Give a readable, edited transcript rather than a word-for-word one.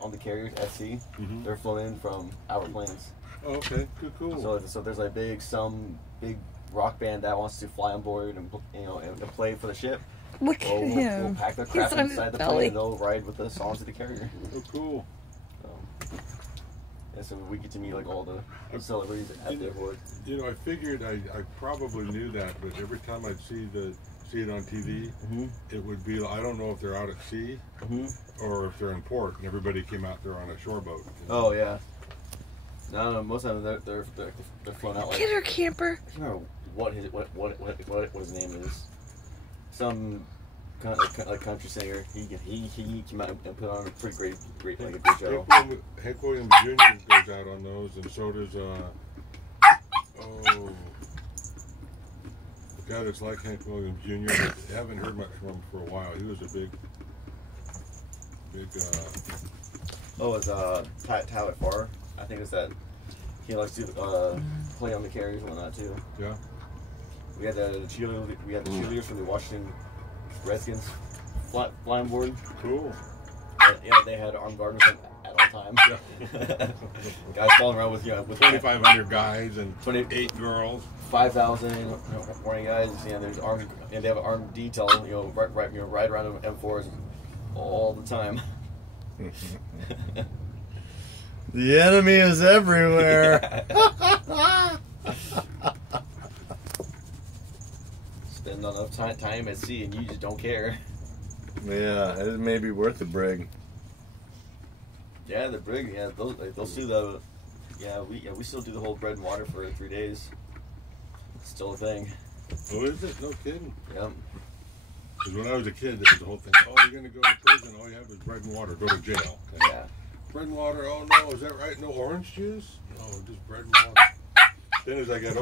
on the carriers at sea. They're flown in from our planes. Oh, okay, cool. So there's like some big rock band that wants to fly on board and and play for the ship. Look at him. We'll pack their crap inside the plane and they'll ride with us onto the carrier. Oh, cool. And so we get to meet like all the celebrities at the airport. You know, I figured I probably knew that, but every time I'd see it on TV, it would be, I don't know if they're out at sea or if they're in port and everybody came out there on a shore boat. Oh yeah. No, most of them they're flown out like. Get her, camper. I don't remember what his name is. Some kind of country singer. He came out and put on a pretty great like a good show. Hank Williams Jr. goes out on those, and so does the guy that's like Hank Williams Jr. I haven't heard much from him for a while. He was a big. It's Tyler Farr. I think it's that he likes to play on the carriers and whatnot too. Yeah. We had the cheerleaders from the Washington Redskins flying board. Cool. Yeah, they had armed guards at all times. Yeah. Guys falling around with 2,500 guys and 28 girls. 5,000 morning guys. There's armed. They have an armed detail. Ride around M4s all the time. The enemy is everywhere. Spend enough time at sea and you just don't care. Yeah, it may be worth the brig. Yeah, the brig. Yeah, they'll do the. Yeah, we still do the whole bread and water for 3 days. It's still a thing. Oh, is it? No kidding. Yep. Because when I was a kid, there was the whole thing. Oh, you're gonna go to prison. All you have is bread and water. Go to jail. Okay. Yeah. Bread and water. Oh no, is that right? No orange juice? No, just bread and water. Then as I got older.